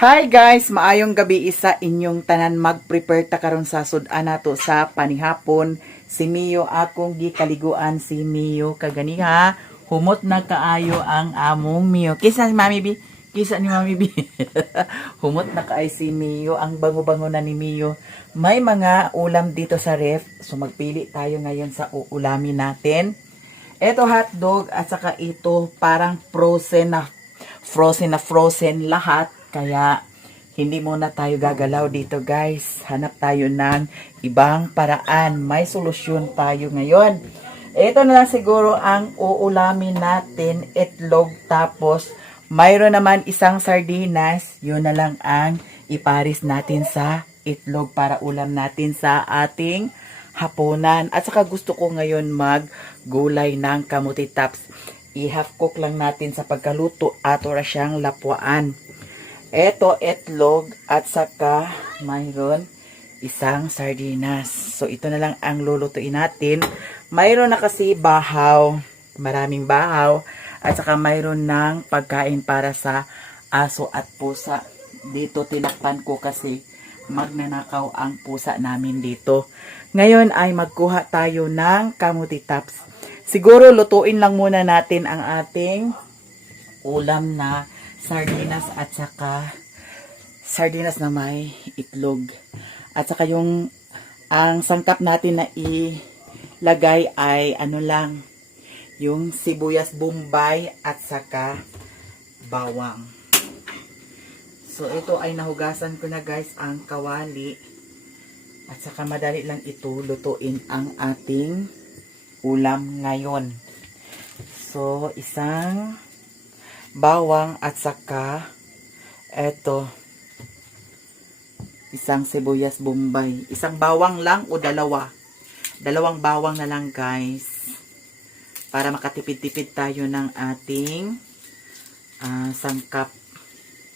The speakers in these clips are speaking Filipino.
Hi guys, maayong gabi isa inyong tanan mag-prepare ta karon sa sudan nato sa panihapon. Si Mio akong gikaliguan si Mio kaganiha. Humot na kaayo ang among Mio. Kisa ni Mami B? Kisa ni Mami B. Humot na kaay si Mio. Ang bango-bango na ni Mio. May mga ulam dito sa ref. So magpili tayo ngayon sa uulamin natin. Ito hotdog at saka ito parang frozen lahat. Kaya hindi muna tayo gagalaw dito guys. Hanap tayo ng ibang paraan. May solusyon tayo ngayon. Ito na lang siguro ang uulamin natin. Itlog tapos mayroon naman isang sardinas. Yun na lang ang iparis natin sa itlog para ulam natin sa ating hapunan. At saka gusto ko ngayon maggulay ng kamuti tops. I-half cook lang natin sa pagkaluto at ora siyang lapuan. Ito, itlog at saka mayroon isang sardinas. So, ito na lang ang lulutuin natin. Mayroon na kasi bahaw, maraming bahaw, at saka mayroon ng pagkain para sa aso at pusa. Dito, tinakpan ko kasi magnanakaw ang pusa namin dito. Ngayon ay magkuha tayo ng kamuti tops. Siguro, lutuin lang muna natin ang ating ulam na sardinas at saka sardinas na may itlog. At saka ang sangkap natin na ilagay ay ano lang, yung sibuyas bombay at saka bawang. So ito ay nahugasan ko na guys ang kawali. At saka madali lang ito lutuin ang ating ulam ngayon. So isang bawang at saka eto isang sibuyas bombay. Isang bawang lang o dalawa? Dalawang bawang na lang guys. Para makatipid-tipid tayo ng ating sangkap.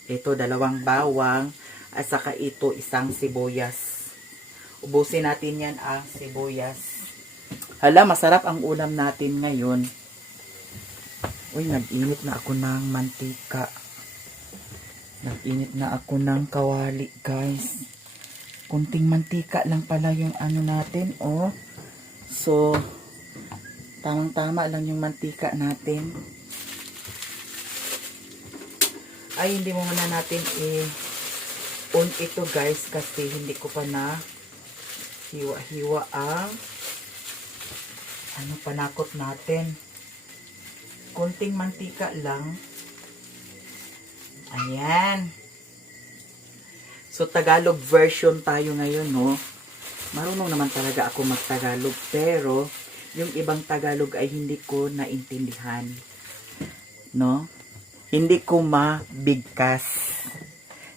Ito dalawang bawang at saka ito isang sibuyas. Ubusin natin yan ang sibuyas. Hala, masarap ang ulam natin ngayon. Uy, nag-init na ako ng mantika. Nag-init na ako ng kawali, guys. Kunting mantika lang pala yung ano natin, oh. So, tamang-tama lang yung mantika natin. Ay, hindi mo muna natin on ito, guys, kasi hindi ko pa na hiwa-hiwa ang panakot natin. Kunting mantika lang. Ayan. So, Tagalog version tayo ngayon, no? Marunong naman talaga ako mag-Tagalog, pero yung ibang Tagalog ay hindi ko naintindihan. No? Hindi ko mabigkas.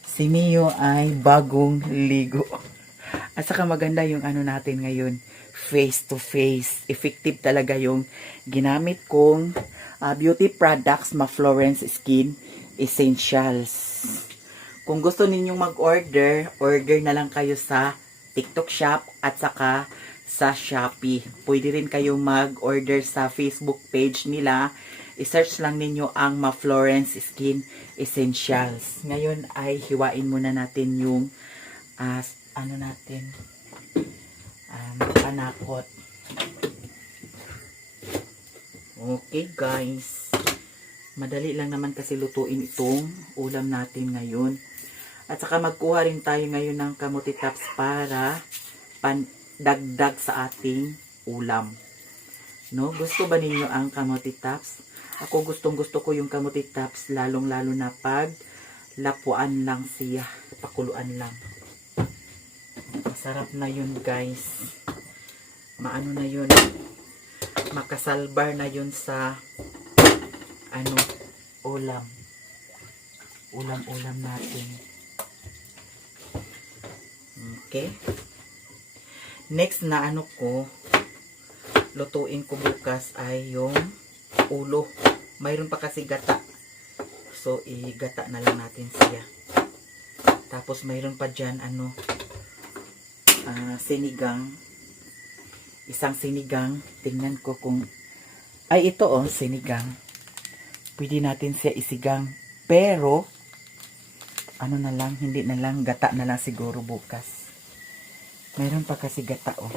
Si Mio ay bagong ligo. At saka maganda yung ano natin ngayon, face to face. Effective talaga yung ginamit kong beauty products, Ma-Florence Skin Essentials. Kung gusto ninyong mag-order, order na lang kayo sa TikTok Shop at saka sa Shopee. Pwede rin kayo mag-order sa Facebook page nila. I-search lang ninyo ang Ma-Florence Skin Essentials. Ngayon ay hiwain muna natin yung panakot. Okay guys. Madali lang naman kasi lutuin itong ulam natin ngayon. At saka magkuha rin tayo ngayon ng kamuti tops para dagdag sa ating ulam. No? Gusto ba ninyo ang kamuti tops? Ako gustong-gusto ko yung kamuti tops, lalong-lalo na pag lapuan lang siya, pakuluan lang. Masarap na yun guys. Maano na yun? Makasalbar na yun sa ulam. Ulam natin. Okay. Next na lutuin ko bukas ay yung ulo. Mayroon pa kasi gata. So, igata na lang natin siya. Tapos, mayroon pa dyan, sinigang. Isang sinigang. Tingnan ko kung, ay ito sinigang. Pwede natin siya isigang. Pero, ano na lang, hindi na lang, gata na lang siguro bukas. Mayroon pa kasi gata, oh.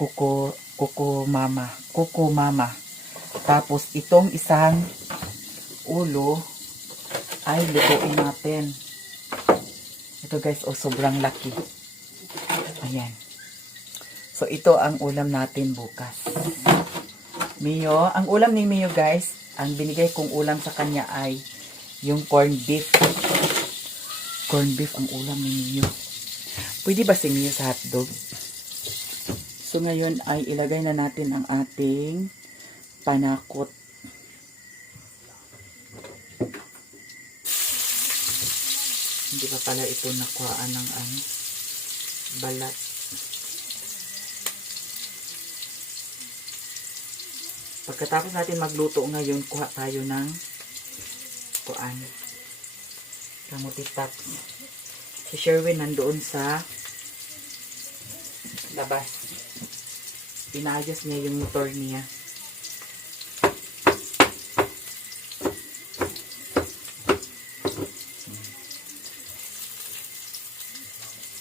Kuko mama. Tapos itong isang ulo ay lutuin natin. Ito guys, oh, sobrang laki. Ayan. So ito ang ulam natin bukas. Mio, ang ulam ni Mio guys, ang binigay kong ulam sa kanya ay yung corned beef. Corned beef ang ulam ni Mio. Pwede ba si Mio sa hotdog? So ngayon ay ilagay na natin ang ating panakot. Hindi pa pala ito nakuhaan ng balat. Pagkatapos natin magluto ngayon, kuha tayo ng kamuti top. Si Sherwin nandoon sa labas. Pinayos niya yung motor niya.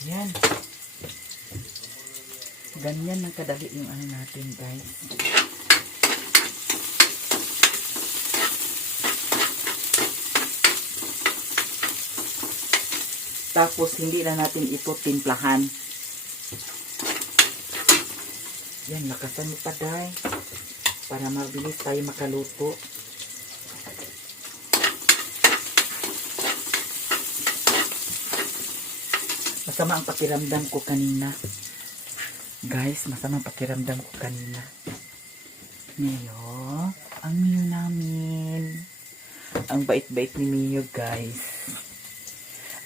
Yan. Ganyan ang kadali yung ano natin, guys. Tapos, hindi na natin ito timplahan. Yan, lakasan mo pa, day. Para mabilis tayo makaluto. Masama ang pakiramdam ko kanina. Guys, masama ang pakiramdam ko kanina. Mio, ang Mio namin. Ang bait-bait ni Mio, guys.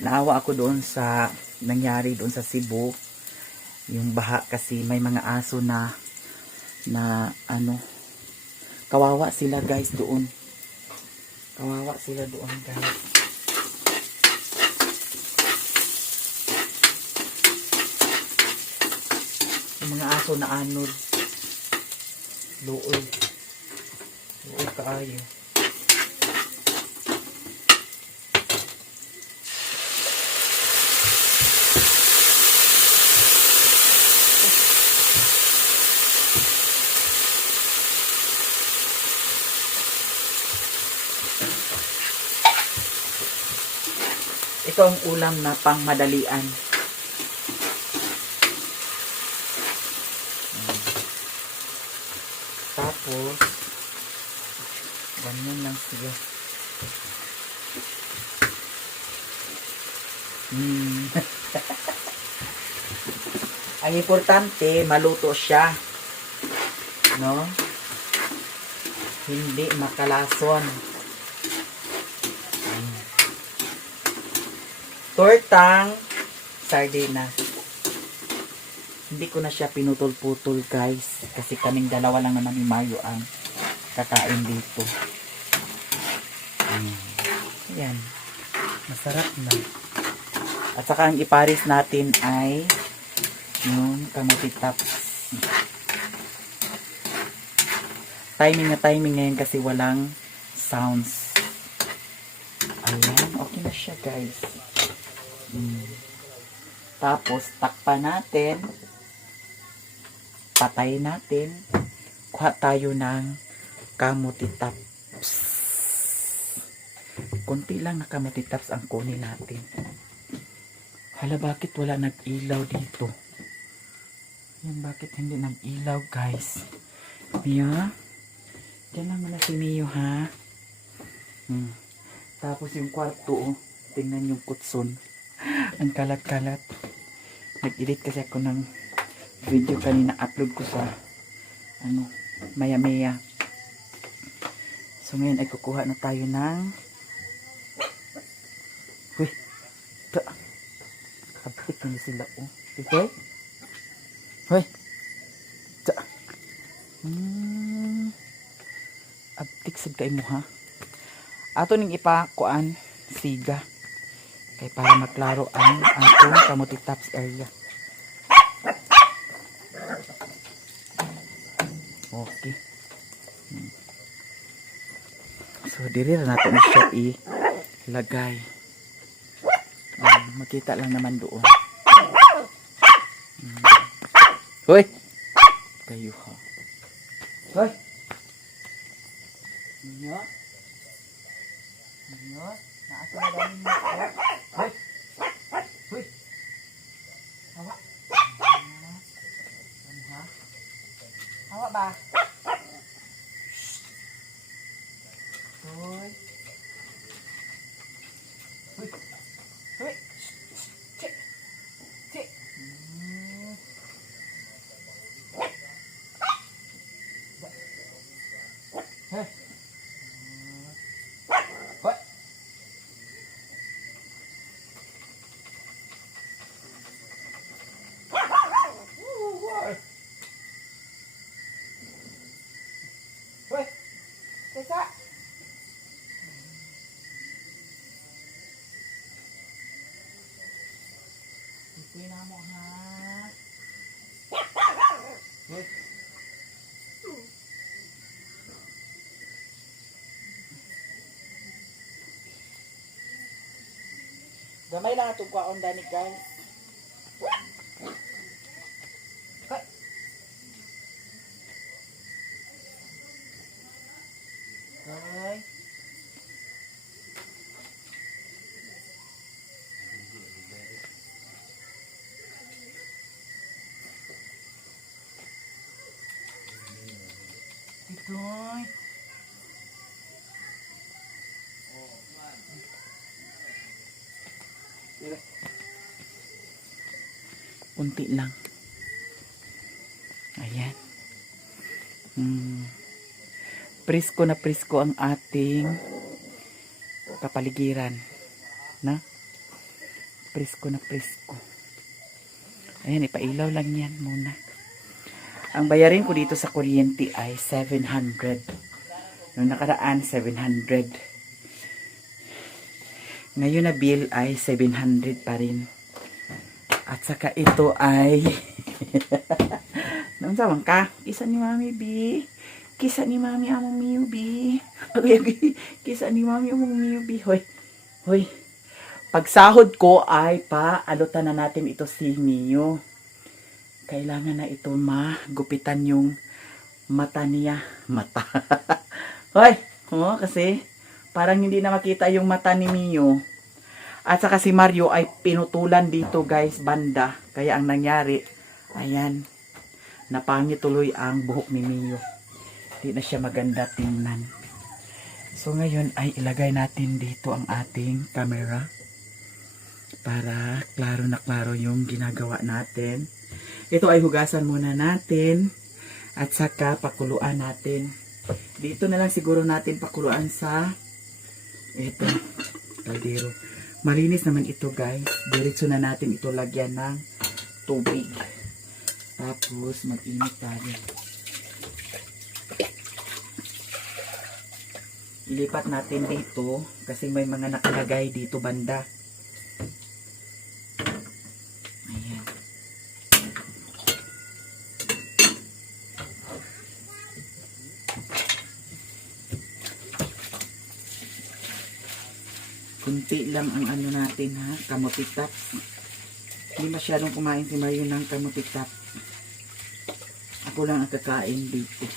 Naawa ako doon sa nangyari doon sa Cebu. Yung baha kasi may mga aso na kawawa sila guys doon. Kawawa sila doon guys. Yung mga aso na anod. Luoy. Luoy kaayo. Ito ang ulam na pangmadalian. Tapos, ganyan lang siya. Ang importante, maluto siya. No? Hindi makalason. Tortang sardinas. Hindi ko na siya pinutol-putol guys. Kasi kaming dalawa lang naman ni Mario ang kakain dito. Ayan. Masarap na. At saka ang iparis natin ay yung kamuti tops. Timing na timing ngayon kasi walang sounds. Ayan. Okay na siya guys. Tapos takpan natin, patayin natin, kuha tayo ng kamuti tops. Kunti lang na kamuti tops ang kunin natin. Hala, bakit wala nag-ilaw dito? Yan, bakit hindi nag-ilaw guys? Mia, dyan lang muna si Mio ha. Tapos yung kwarto, tingnan yung kutson. Ang kalat-kalat. Nag-edit kasi ako ng video kanina, upload ko sa maya-maya. So ngayon ay kukuha na tayo ng kapit na sila okay? Hoy abtik sad kay mo ha. Ato ning ipakuan siga kay para maklaro ang atong kamuti tops area. Okay. So diri ra nato siya ilagay. Makita lang naman doon. Hoy! Kayo ha. Hoy! Ninyo? Ninyo? Naasa na dami mo ako? Hoy! Hoy! Hawa! Ha? Hawa ba? Hoy! Hoy! Hoy! Chik! Chik! Hey! What? Hoy! Teka! Ito'y na mo ha. Hoy! Gamay lang itong kwaon danig guys. Hoy! Hoy! Ito'y. Unti lang. Ayan. Presko na presko ang ating kapaligiran. Na? Presko na presko. Ayan, ipailaw lang yan muna. Ang bayarin ko dito sa kuryente ay 700. Noong nakaraan, 700. Ngayon na bill ay 700 pa rin. At saka ito ay nang sawang ka, kisa ni Mami B. Kisa ni Mami among Miu B. Kisa ni Mami among Miu B. Hoy. Hoy. Pagsahod ko ay paalutan na natin ito si Miu. Kailangan na ito magupitan yung mata niya. Mata. Hoy. Oh, kasi parang hindi na makita yung mata ni Miu. At saka si Mario ay pinutulan dito guys, banda. Kaya ang nangyari, ayan, napangit tuloy ang buhok ni Mio. Hindi na siya maganda tingnan. So ngayon ay ilagay natin dito ang ating camera. Para klaro na klaro yung ginagawa natin. Ito ay hugasan muna natin. At saka pakuluan natin. Dito na lang siguro natin pakuluan sa ito, kaldero. Malinis naman ito guys. Diretso na natin ito lagyan ng tubig. Tapos mag-init tayo. Ilipat natin dito kasi may mga nakalagay dito banda. Ayan. Kunti lang ang ano natin ha, kamuti tops. Hindi masyadong kumain si Mario ng kamuti tops. Ako lang ang kakain dito.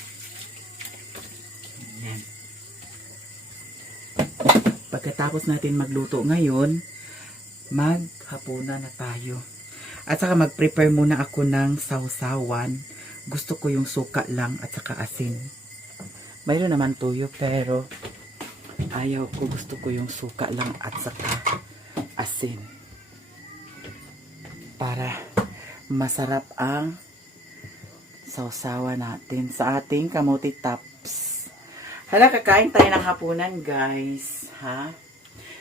Ayan. Pagkatapos natin magluto ngayon, maghapunan na tayo. At saka mag-prepare muna ako ng sausawan. Gusto ko yung suka lang at saka asin. Mayroon naman tuyo pero ayaw ko, gusto ko yung suka lang at saka asin. Para masarap ang sausawan natin sa ating kamuti tops. Hala, kakain tayo ng hapunan guys. Ha?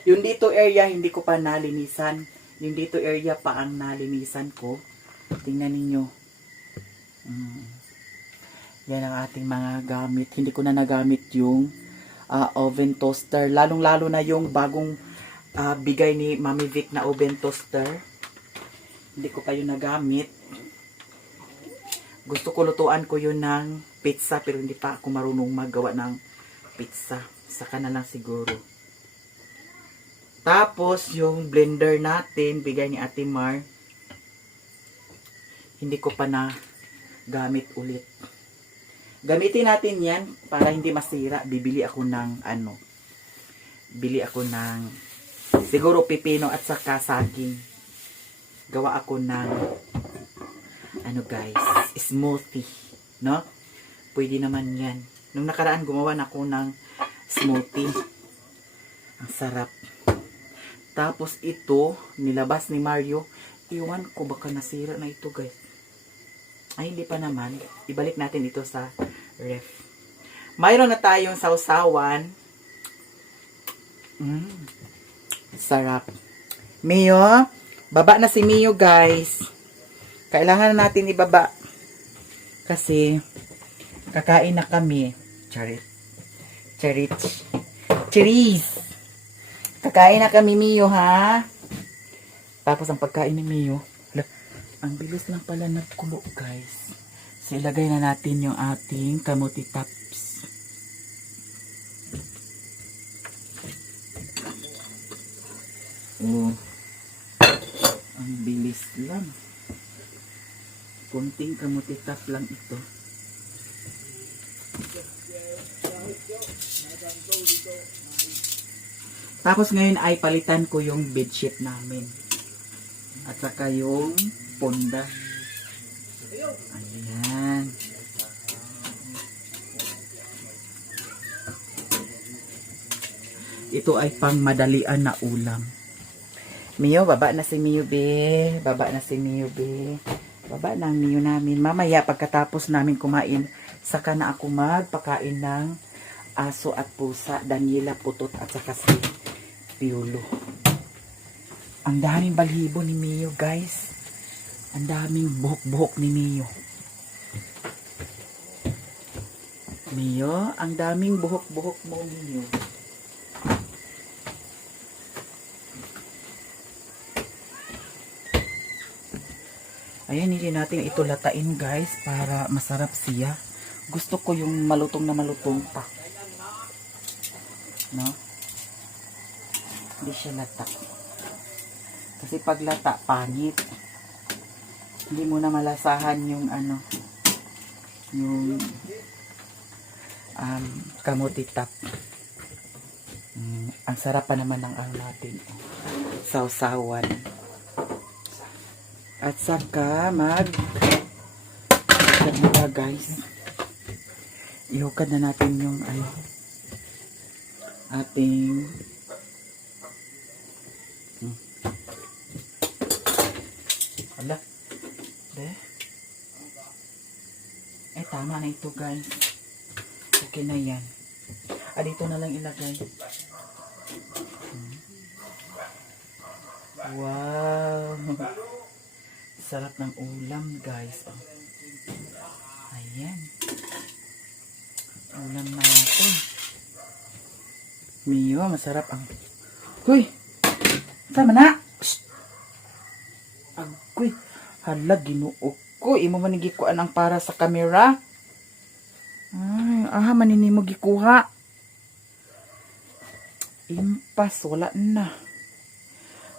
Yung dito area hindi ko pa nalinisan. Yung dito area pa ang nalinisan ko. Tingnan ninyo. Yan ang ating mga gamit. Hindi ko na nagamit yung oven toaster. Lalong-lalo na yung bagong bigay ni Mami Vic na oven toaster. Hindi ko pa yun nagamit. Gusto ko lutuan ko yun ng pizza pero hindi pa ako marunong magawa ng pizza. Saka na lang siguro. Tapos, yung blender natin, bigay ni Ate Mar, hindi ko pa na gamit ulit. Gamitin natin yan para hindi masira. Bili ako ng siguro pipino at saka saging. Gawa ako ng guys, smoothie, no? Pwede naman yan. Nung nakaraan gumawa na ako ng smoothie. Ang sarap. Tapos ito, nilabas ni Mario. Iwan ko baka nasira na ito guys. Ay, hindi pa naman. Ibalik natin ito sa ref. Mayroon na tayong sausawan. Sarap. Mio, baba na si Mio guys. Kailangan na natin ibaba. Kasi, kakain na kami. Charit. Cheese. Kakain na kami, Mio, ha? Tapos, ang pagkain ni Mio, ang bilis lang pala nagkulo, guys. So, ilagay na natin yung ating kamuti tops. Oh. Ang bilis lang. Kunting kamuti top lang ito. Tapos ngayon ay palitan ko yung bedsheet namin. At saka yung ponda. Ayan. Ito ay pang madalian na ulam. Mio, baba na si Mio, be. Baba na si Mio, be. Baba na ang Mio namin. Mamaya, pagkatapos namin kumain, saka na ako magpakain ng aso at pusa, Daniela, Putot, at saka si Piolo. Ang daming balhibo ni Mio, guys. Ang daming buhok-buhok ni Mio. Mio, ang daming buhok-buhok mo, Mio. Ayan, hindi natin ito latain, guys, para masarap siya. Gusto ko yung malutong na malutong pa. No? Hindi siya lata. Kasi pag lata, pangit. Hindi mo na malasahan yung yung kamuti top. Ang sarap pa naman ng natin. Sausawan. At saka guys. Ihukad na natin yung ating ala. Tama na ito guys. Okay na yan. Dito na lang ilagay. Wow. Sarap ng ulam guys. Ayan. Ulam natin. Mio, masarap ang... Huy! Sama na! Agoy! Hala, ginuok ko. Imo manigikuan ang para sa camera. Ay, manini mo gikuha. Impas, wala na.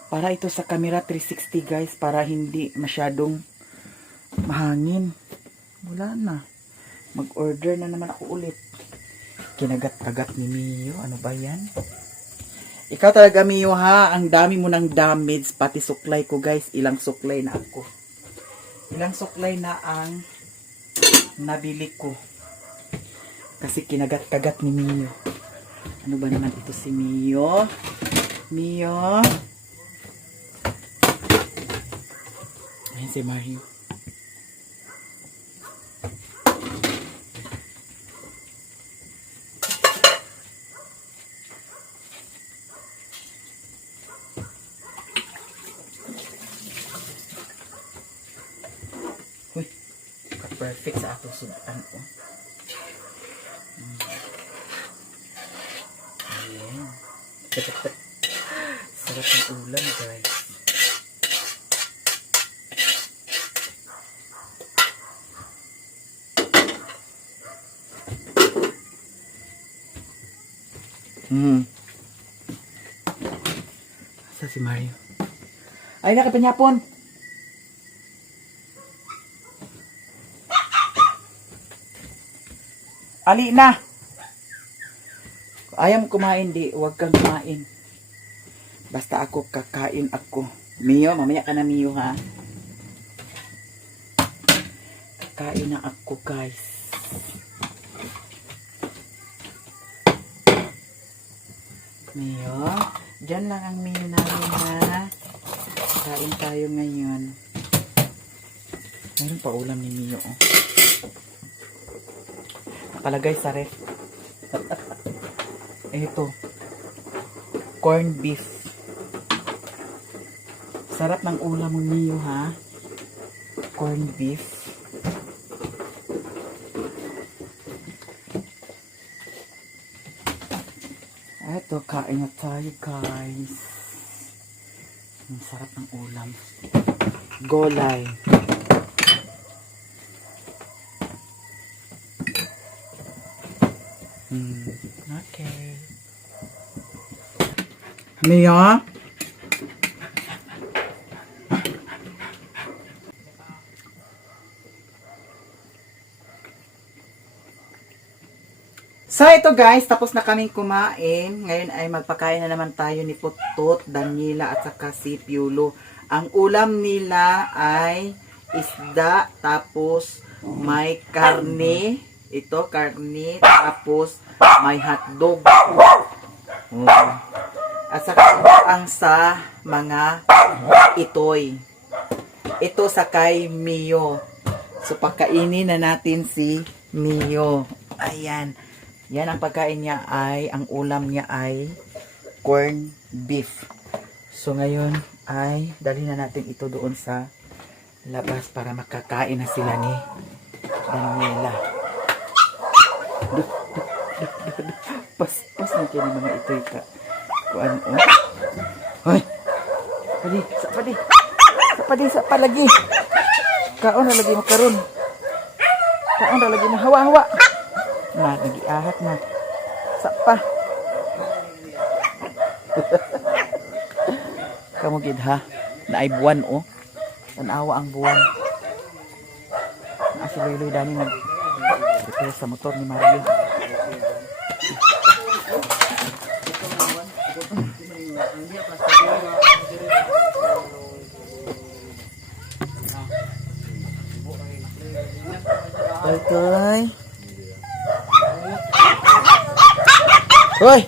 Para ito sa camera 360 guys, para hindi masyadong mahangin. Wala na. Mag-order na naman ako ulit. Kinagat-kagat ni Mio. Ano ba yan? Ikaw talaga Mio ha. Ang dami mo ng damage. Pati suklay ko guys. Ilang suklay na ako. Ilang suklay na ang nabili ko. Kasi kinagat-kagat ni Mio. Ano ba naman ito si Mio? Mio? Ayan si Mario. Uy, perfect sa atong sudan ko. Ayan. Sarap ng ulam guys. Sa si Mario. Ay, nakapanyapon. Ali na. Ayaw mo kumain, di. Huwag kang kumain. Basta ako, kakain ako. Mio, mamaya ka na Mio, ha? Kakain na ako, guys. Mio. Diyan lang ang Mio namin, ha? Kain tayo ngayon. Meron pa ulam ni Mio, oh. Nakalagay sa ref. Ito. Corn beef. Sarap ng ulam ng Mio, ha? Corn beef. Ito, kain na tayo, guys. Ang sarap ng ulam. Golay. Okay. Mia? So ito guys, tapos na kaming kumain. Ngayon ay magpakain na naman tayo ni Putot, Daniela at saka si Piolo. Ang ulam nila ay isda, tapos may karne. Ito, karne, tapos may hotdog. At saka ang sa mga itoy. Ito sa kay Mio. So pagkainin na natin si Mio. Ayan. Yan ang pagkain niya ay, ang ulam niya ay corn beef. So ngayon ay dalhin na natin ito doon sa labas para makakain na sila ni Daniela. Pas na kaya mga ito'y ka. Kuan o. Hoy! Sa palagi. Kaon na lagi makaroon. Kaon na lagi mo hawa-hawa. Na, nagiahat na. Sapa. Kamu gid ha. Naay buwan o. Tanawa ang buwan. Asi Loy Dani repair sa motor ni Mario. Toy. Hoy.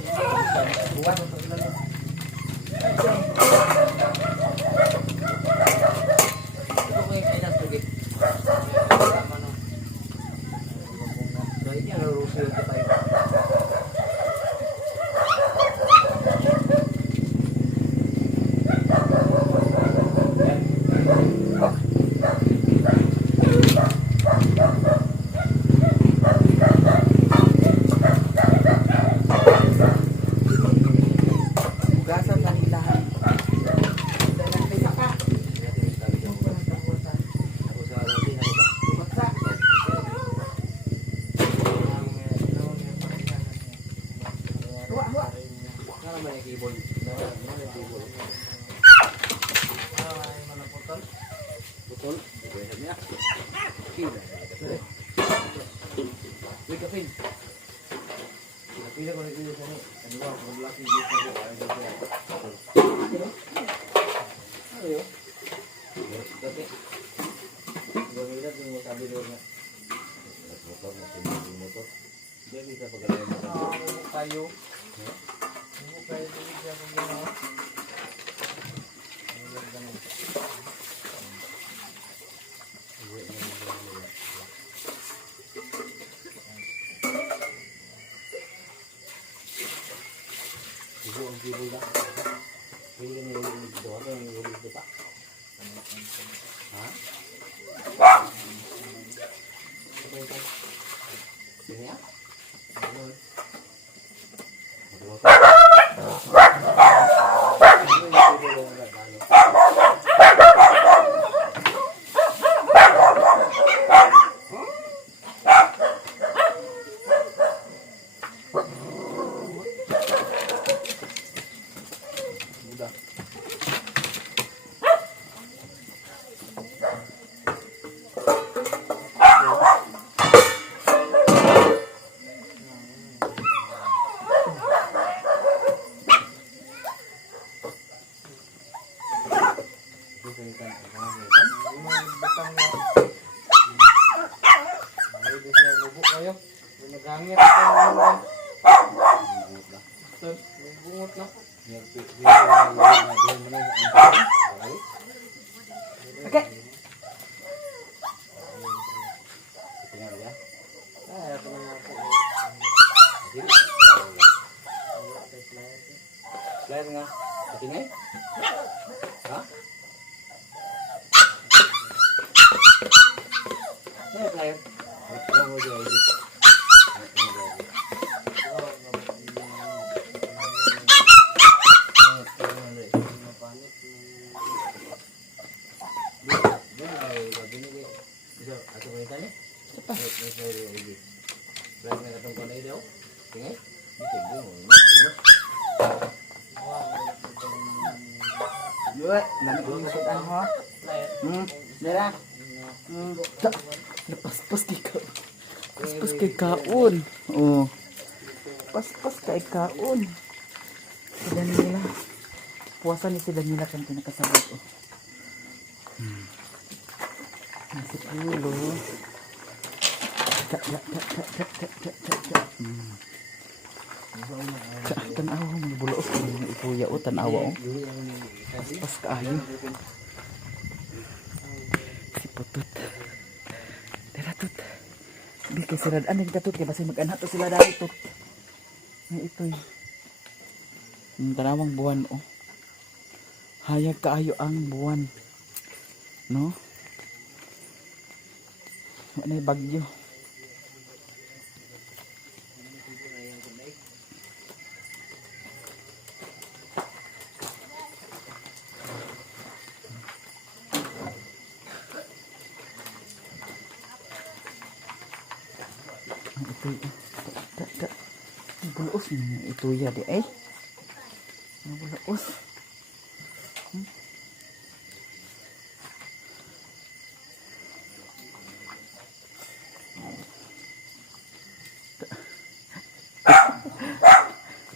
Batang na. Ay, di siya lubok kayo. Nagangit ako. Bungot na. Okay. Flyer nga. Patingay? Ha? Ano flyer? Ano mo dyan? Yun, lamig ko yung sudan ho. Dara. Napaspas kay ka. Paspas kay kaon. Oh. Paspas kay kaon. Sila nila. Puwasan ni sila nila kang kinakasabot. Oh. Nasi pulo. Tanawa mo bulos ko ng ipuya o tanawa o. Pas kaayo. Si putut. Tara tut. Di kay sila ano kita tut kay basi mag-anak to sila dali tut. May itoy. Tanawang buwan o. Hayag kaayo ang buwan. No? Ano yung bagyo? Bulaos ito ya di ay. Bulaos.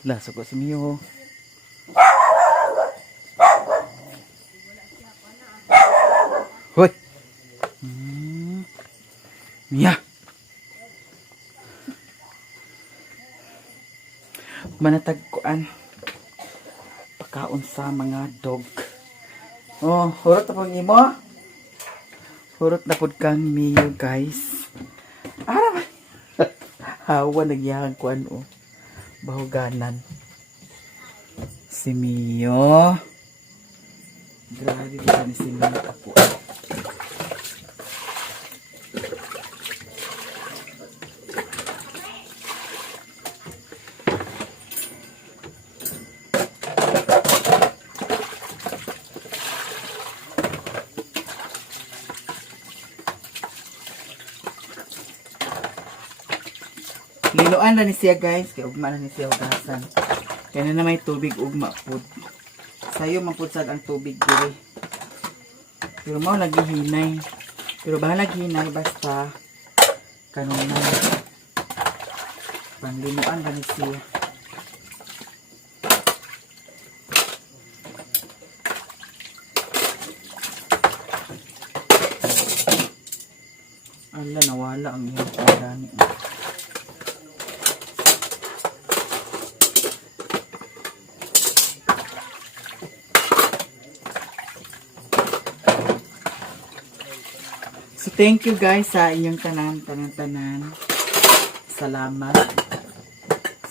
Laso ko si Mio. Hoy. Mia. Manatagkuan pagkaon sa mga dog. Oh, hurot na pang imo. Hurot na pud kang Mio, guys. Ara. Hawa nagyahang kuan oh. Bahuganan. Si Mio. Grabe ba ni si Mio ako. Linuan na ni siya guys, kaya ugma na ni siya hugasan. Kaya na may tubig ugma pud. Sayo maputsag ang tubig diri. Pero mao lagi hinay. Pero bahala hinay basta kanunay. Panglinuan na ni siya. Ala nawala ang iyong pagani. So thank you guys sa inyong tanan. Salamat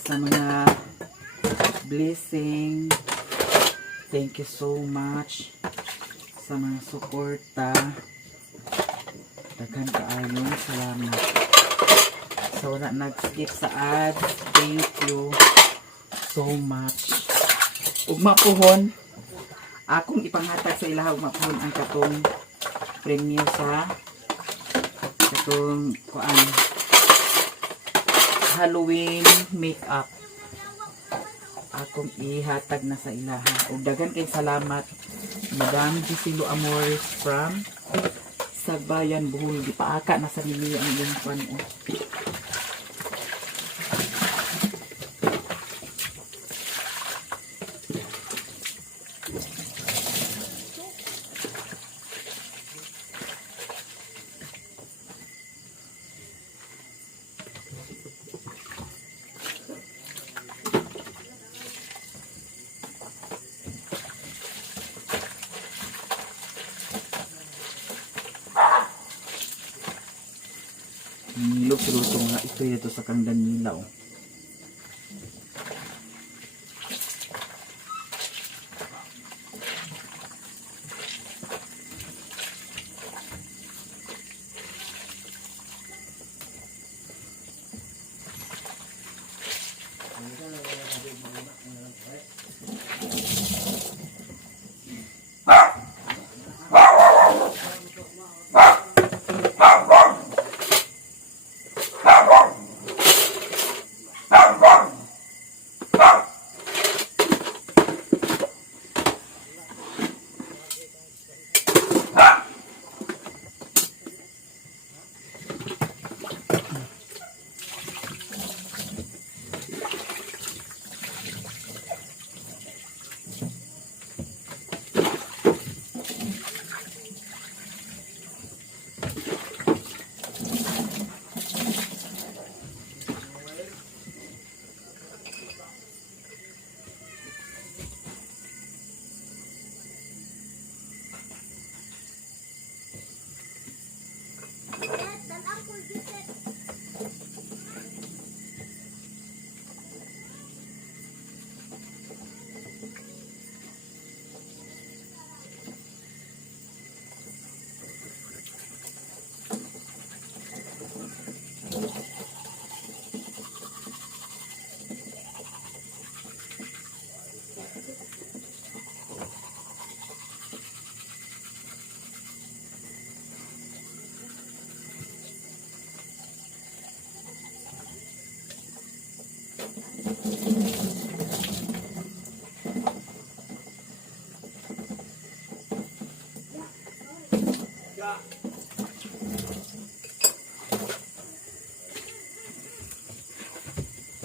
sa mga blessing. Thank you so much sa mga suporta. Daghan kaayo, salamat. So wala nag-skip sa ads. Thank you so much. Ugma pohon akong ipanghatag sa ilaha, ugma pohon ang katong premium sa katong kuan Halloween makeup. Akong ihatag na sa ilaha. Ug daghan kay salamat Madam Gisilo Amores from Sagbayan, Bohol. Gipaaka na sa nili ang iyong kuan. itlog siluto nga ito dito sa kang Danilaw.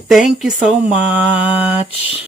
Thank you so much.